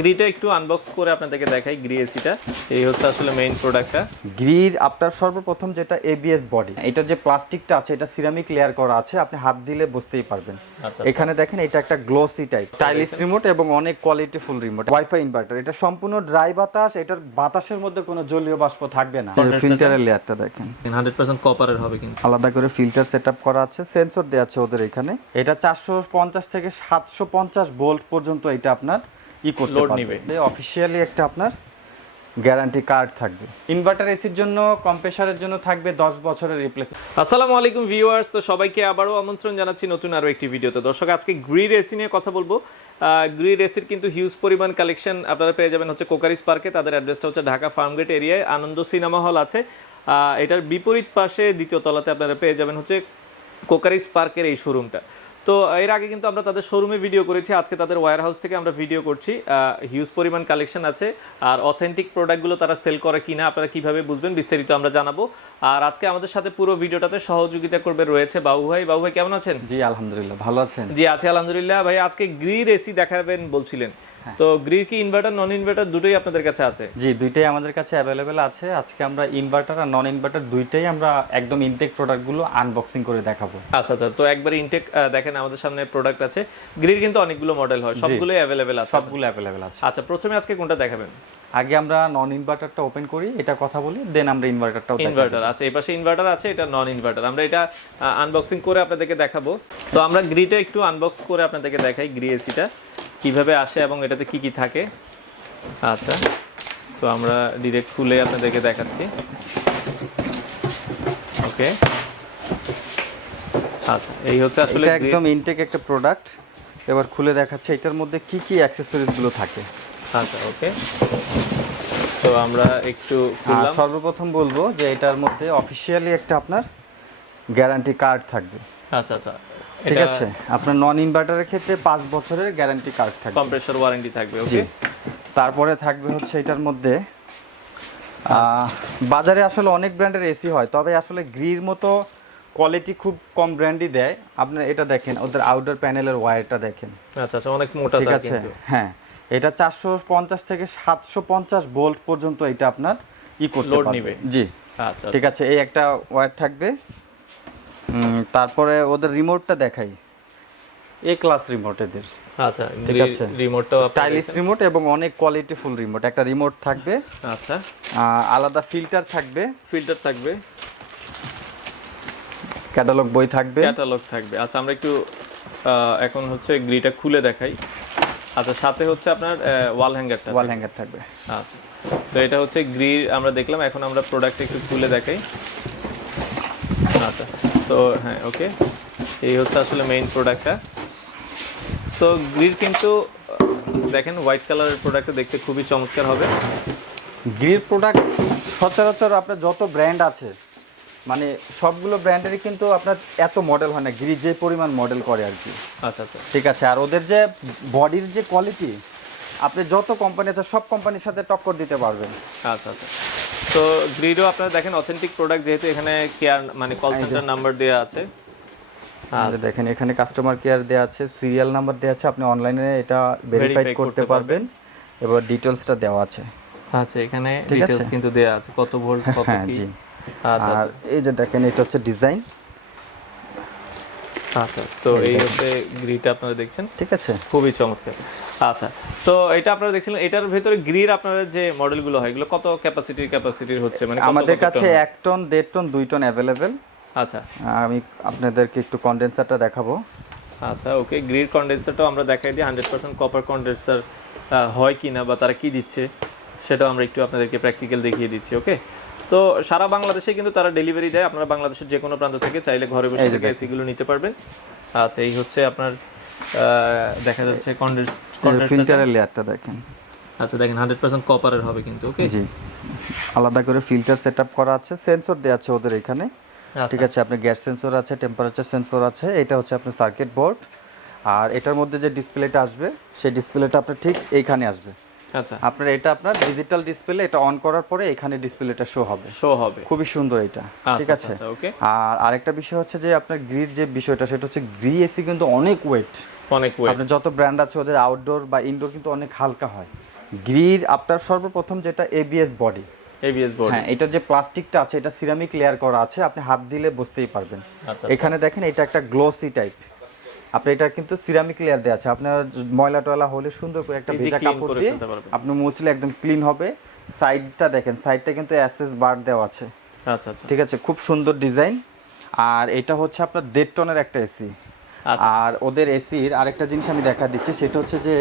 গ্রিটা একটু আনবক্স করে আপনাদেরকে দেখাই। গ্রি এসিটা এই হচ্ছে আসলে মেইন প্রোডাক্টটা। গ্রির আপনার সর্বপ্রথম যেটা এবিএস বডি, এটা যে প্লাস্টিকটা আছে এটা সিরামিক লেয়ার করা আছে, আপনি হাত দিলে বুঝতেই পারবেন। এখানে দেখেন এটা একটা গ্লোসি টাইপ স্টাইলিশ রিমোট এবং অনেক কোয়ালিটিফুল রিমোট। ওয়াইফাই ইনভার্টার, এটা সম্পূর্ণ ড্রাই বাতাস, এটার বাতাসের মধ্যে কোনো জলীয় বাষ্প থাকবে না। ফিল্টারের লেয়ারটা দেখেন 100% কপারের হবে, কিন্তু আলাদা করে ফিল্টার সেটআপ করা আছে, সেন্সর দেওয়া আছে ওদের এখানে। এটা 450 থেকে 750 ভোল্ট পর্যন্ত এটা আপনার লোড নিবে। অফিশিয়ালি একটা আপনার গ্যারান্টি কার্ড থাকবে। ইনভার্টার এসির জন্য, কম্প্রেসারের জন্য থাকবে 10 বছরের রিপ্লেসমেন্ট। আসসালামু আলাইকুম ভিউয়ার্স, তো সবাইকে আবারও আমন্ত্রণ জানাচ্ছি নতুন আরো একটি ভিডিওতে। দর্শক, আজকে গ্রি এসি নিয়ে কথা বলবো। গ্রি এসির কিন্তু হিউজ পরিমাণ কালেকশন আপনারা পেয়ে যাবেন হচ্ছে কোকারিস পার্কে। তাদের অ্যাড্রেসটা হচ্ছে ঢাকা ফার্মগেট এরিয়ায়, আনন্দ সিনেমা হল আছে। এটার বিপরীত পাশে দ্বিতীয় তলাতে আপনারা পেয়ে যাবেন হচ্ছে কোকারিস পার্কের এই শোরুমটা। তো এর আগে কিন্তু আমরা তাদের শোরুমে ভিডিও করেছি, আজকে তাদের ওয়্যার হাউস থেকে আমরা ভিডিও করছি। হিউজ পরিমাণ কালেকশন আছে, আর অথেন্টিক প্রোডাক্টগুলো তারা সেল করে কিনা আপনারা কিভাবে বুঝবেন বিস্তারিত আমরা জানাবো। আর আজকে আমাদের সাথে পুরো ভিডিওটাতে সহযোগিতা করবে রয়েছে বাবু ভাই। বাবু ভাই কেমন আছেন? জি আলহামদুলিল্লাহ, ভালো আছেন? জি আছি আলহামদুলিল্লাহ। ভাই আজকে গ্রির এসি দেখাবেন বলছিলেন, তো গ্রির কি ইনভার্টার নন ইনভার্টার দুটোই আপনাদের কাছে আছে? জি, দুইটাই আমাদের কাছে অ্যাভেলেবেল আছে। আজকে আমরা ইনভার্টার আর নন ইনভার্টার দুইটাই আমরা একদম ইনটেক প্রোডাক্টগুলো আনবক্সিং করে দেখাবো। আচ্ছা আচ্ছা, তো একবার ইনটেক দেখেন আমাদের সামনে প্রোডাক্ট আছে। গ্রির কিন্তু অনেকগুলো মডেল হয়, সবগুলোই অ্যাভেলেবেল আছে? সবগুলো অ্যাভেলেবেল আছে। আচ্ছা, প্রথমে আজকে কোনটা দেখাবেন? আগে আমরা নন ইনভার্টারটা ওপেন করি, এটা কথা বলি, দেন আমরা ইনভার্টারটাও দেখাবো। ইনভার্টার আছে, এই পাশে ইনভার্টার আছে, এটা নন ইনভার্টার। আমরা এটা আনবক্সিং করে আপনাদেরকে দেখাবো। তো আমরা গ্রিটা একটু আনবক্স করে আপনাদেরকে দেখাই, গ্রি এসিটা কিভাবে আসে এবং এটাতে কি কি থাকে। আচ্ছা, তো আমরা ডিরেক্ট খুলে আপনাদেরকে দেখাচ্ছি। ওকে, আচ্ছা এই হচ্ছে আসলে এটা একদম ইনটেক একটা প্রোডাক্ট। এবার খুলে দেখাচ্ছি এটার মধ্যে কি কি অ্যাকসেসরিজ গুলো থাকে। আচ্ছা ওকে, তো আমরা একটু সর্বপ্রথম বলবো যে এটার মধ্যে অফিশিয়ালি একটা আপনার গ্যারান্টি কার্ড থাকবে। আচ্ছা আচ্ছা, ঠিক আছে। আপনার নন ইনভার্টারের ক্ষেত্রে 5 বছরের গ্যারান্টি কার্ড থাকবে, কম্প্রেসর ওয়ারেন্টি থাকবে। ওকে, তারপরে থাকবে হচ্ছে এটার মধ্যে বাজারে আসলে অনেক ব্র্যান্ডের এসি হয়, তবে আসলে গ্রির মতো কোয়ালিটি খুব কম ব্র্যান্ডই দেয়। আপনার এটা দেখেন, ওদের আউটডোর প্যানেলের ওয়্যারটা দেখেন। আচ্ছা আচ্ছা, অনেক মোটা। ঠিক আছে, হ্যাঁ, এটা 450 থেকে 750 ভোল্ট পর্যন্ত এটা আপনার লোড নিবে। জি আচ্ছা, ঠিক আছে। এই একটা ওয়্যার থাকবে। তারপরে ওদের রিমোটটা দেখাই, এ ক্লাস রিমোট এদের। আচ্ছা, ঠিক আছে, রিমোটটাও স্টাইলিশ রিমোট এবং অনেক কোয়ালিটিফুল রিমোট। একটা রিমোট থাকবে, আচ্ছা আলাদা ফিল্টার থাকবে, থাকবে, ক্যাটালগ বই থাকবে, আচ্ছা আমরা একটু এখন হচ্ছে গ্রিটা খুলে দেখাই। আচ্ছা, সাথে হচ্ছে আপনার ওয়াল হ্যাঙ্গার থাকবে। আচ্ছা, তো এটা হচ্ছে গ্রি আমরা দেখলাম, এখন আমরা প্রোডাক্ট একটু খুলে দেখাই। আচ্ছা, তো হ্যাঁ ওকে, এই হচ্ছে আসলে মেইন প্রোডাক্টটা। তো গ্রির কিন্তু দেখেন হোয়াইট কালারের প্রোডাক্টটা দেখতে খুবই চমৎকার হবে। গ্রির প্রোডাক্ট সচরাচর আপনার যত ব্র্যান্ড আছে, মানে সবগুলো ব্র্যান্ডেরই কিন্তু আপনার এত মডেল হয় না, গ্রি যে পরিমাণ মডেল করে আর কি। আচ্ছা আচ্ছা, ঠিক আছে। আর ওদের যে বডির যে কোয়ালিটি, আপনি যত কোম্পানি আছে সব কোম্পানির সাথে টক্কর দিতে পারবেন। আচ্ছা আচ্ছা, তো গ্রিডও আপনারা দেখেন অথেন্টিক প্রোডাক্ট, যেহেতু এখানে কেয়ার মানে কল সেন্টার নাম্বার দেওয়া আছে। দেখেন এখানে কাস্টমার কেয়ার দেওয়া আছে, সিরিয়াল নাম্বার দেওয়া আছে, আপনি অনলাইনে এটা ভেরিফাই করতে পারবেন, এবার ডিটেইলসটা দেওয়া আছে। আচ্ছা, এখানে ডিটেইলস কিন্তু দেওয়া আছে, কত ভোল্ট কত কি। জি, আচ্ছা, আর এই যে দেখেন এটা হচ্ছে ডিজাইন। আচ্ছা, তো এই হচ্ছে গ্রিটা আপনারা দেখছেন, ঠিক আছে, খুবই চমৎকার। আচ্ছা, তো এটা আপনারা দেখছিলেন, এটার ভিতরে গ্রির আপনারা যে মডেলগুলো হয় এগুলো কত ক্যাপাসিটির হচ্ছে? মানে আমাদের কাছে 1 টন, 1.5 টন, 2 টন অ্যাভেলেবেল। আচ্ছা, আমি আপনাদেরকে একটু কনডেন্সারটা দেখাবো। আচ্ছা ওকে, গ্রির কনডেন্সারটাও আমরা দেখাই দিই, 100% কপার কনডেন্সার হয় কিনা বা তারা কি দিচ্ছে সেটাও আমরা একটু আপনাদেরকে প্র্যাকটিক্যাল দেখিয়ে দিচ্ছি। ওকে, তো সারা বাংলাদেশে কিন্তু তারা ডেলিভারি দেয়, আপনারা বাংলাদেশের যে কোনো প্রান্ত থেকে চাইলে ঘরে বসে থেকে এসিগুলো নিতে পারবেন। আচ্ছা, এই হচ্ছে আপনার দেখা যাচ্ছে ফিল্টারের লেয়ারটা দেখেন। আচ্ছা দেখেন 100% কপারের হবে কিন্তু। ওকে, জি, আলাদা করে ফিল্টার সেটআপ করা আছে, সেন্সর দেওয়া আছে ওদের এখানে। ঠিক আছে, আপনার গ্যাস সেন্সর আছে, টেম্পারেচার সেন্সর আছে। এটা হচ্ছে আপনার সার্কিট বোর্ড, আর এটার মধ্যে যে ডিসপ্লেটা আসবে সেই ডিসপ্লেটা আপনার ঠিক এইখানে আসবে। আচ্ছা, আপনার এটা আপনার ডিজিটাল ডিসপ্লে, এটা অন করার পরে এখানে ডিসপ্লেটা শো হবে। খুবই সুন্দর এটা। ঠিক আছে, ওকে। আর আরেকটা বিষয় হচ্ছে যে আপনার গ্রির যে বিষয়টা, সেটা হচ্ছে গ্রি এসি কিন্তু অনেক ওয়েট, অনেক ওয়েট। আপনার যত ব্র্যান্ড আছে ওদের আউটডোর বা ইনডোর কিন্তু অনেক হালকা হয়। গ্রির আপনার সর্বপ্রথম যেটা এবিএস বডি, হ্যাঁ, এটা যে প্লাস্টিকটা আছে এটা সিরামিক লেয়ার করা আছে, আপনি হাত দিলে বুঝতেই পারবেন। এখানে দেখেন এটা একটা গ্লোসি টাইপ, আপনি এটা কিন্তু সিরামিক লেয়ার দেওয়া আছে, আপনার ময়লা টয়লা হলে সুন্দর করে একটা ভেজা কাপড় দিয়ে আপনি মুছলে একদম ক্লিন হবে। সাইডটা দেখেন, সাইডটা কিন্তু এসএস বার দেওয়া আছে। আচ্ছা আচ্ছা, ঠিক আছে, খুব সুন্দর ডিজাইন। আর এটা হচ্ছে আপনার 1.5 টনের একটা এসি। আর ওদের এসির আরেকটা জিনিস আমি দেখা দিচ্ছি, সেটা হচ্ছে যে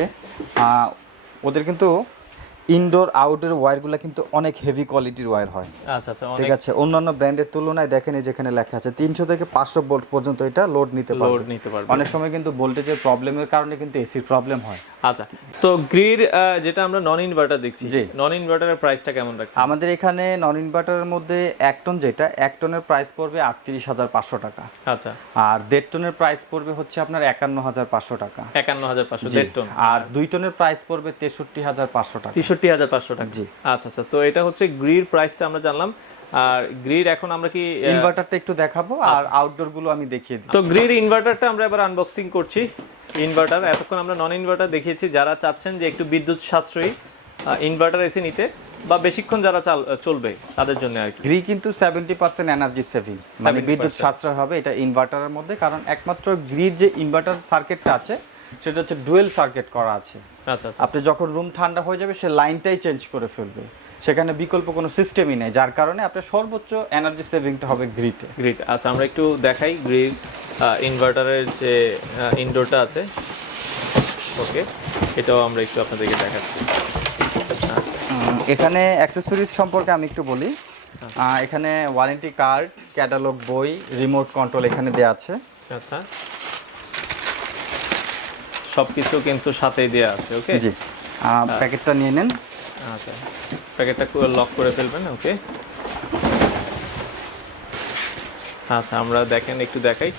ওদের কিন্তু ইনডোর আউটডোর ওয়্যারগুলো কিন্তু অনেক হেভি কোয়ালিটির ওয়্যার হয়। আচ্ছা আচ্ছা, ঠিক আছে, অন্যান্য ব্র্যান্ডের তুলনায় দেখেন এই যেখানে লেখা আছে 300 থেকে 500 ভোল্ট পর্যন্ত এটা লোড নিতে পারবে। অনেক সময় কিন্তু ভোল্টেজের প্রবলেমের কারণে কিন্তু এসির প্রবলেম হয়। আচ্ছা, তো গ্রির যেটা আমরা নন ইনভার্টার দেখছি, নন ইনভার্টারের প্রাইসটা কেমন রাখছি? আমাদের এখানে নন ইনভার্টারের মধ্যে 1 টন, যেটা 1 টনের প্রাইস পড়বে 38,500 টাকা। আচ্ছা, আর 1.5 টনের প্রাইস পড়বে হচ্ছে আপনার 51,500 টাকা। 51,500 1.5 টন। আর 2 টনের প্রাইস পড়বে 63,500 টাকা। 63,500 টাকা। জি, আচ্ছা আচ্ছা, তো এটা হচ্ছে গ্রির প্রাইসটা আমরা জানলাম। আর গ্রির এখন আমরা কি ইনভার্টারটা একটু দেখাবো আর আউটডোর গুলো আমি দেখিয়ে দিই। তো গ্রির ইনভার্টারটা আমরা এবার আনবক্সিং করছি। ইনভার্টার এতক্ষণ আমরা নন ইনভার্টার দেখিয়েছি, যারা চাচ্ছেন যে একটু বিদ্যুৎ সাশ্রয়ী ইনভার্টার এসি নিতে বা বেশিক্ষণ যারা চলবে তাদের জন্য আর কি। গ্রি কিন্তু 70% এনার্জি সেভিং, মানে বিদ্যুৎ সাশ্রয় হবে এটা ইনভার্টারের মধ্যে, কারণ একমাত্র গ্রির যে ইনভার্টার সার্কিটটা আছে সেটা হচ্ছে ডুয়েল সার্কিট করা আছে। আচ্ছা আচ্ছা, আপনি যখন রুম ঠান্ডা হয়ে যাবে সে লাইনটাই চেঞ্জ করে ফেলবে, সেখানে বিকল্প কোনো সিস্টেমই নেই, যার কারণে আপনার সর্বোচ্চ এনার্জি সেভিংটা হবে গ্রিতে। আচ্ছা, আমরা একটু দেখাই গ্রির ইনভার্টারের যে ইনডোরটা আছে। ওকে, এটাও আমরা একটু আপনাদেরকে দেখাচ্ছি। এখানে অ্যাকসেসরিজ সম্পর্কে আমি একটু বলি। এখানে ওয়ারেন্টি কার্ড, ক্যাটালগ বই, রিমোট কন্ট্রোল এখানে দেওয়া আছে। আচ্ছা, সবকিছু কিন্তু সাথেই দেওয়া আছে। ওকে জি, প্যাকেটটা নিয়ে নেন। আচ্ছা, প্যাকেটটা লক করে ফেলবেন। ওকে, আচ্ছা, আমরা দেখেন একটু দেখাই।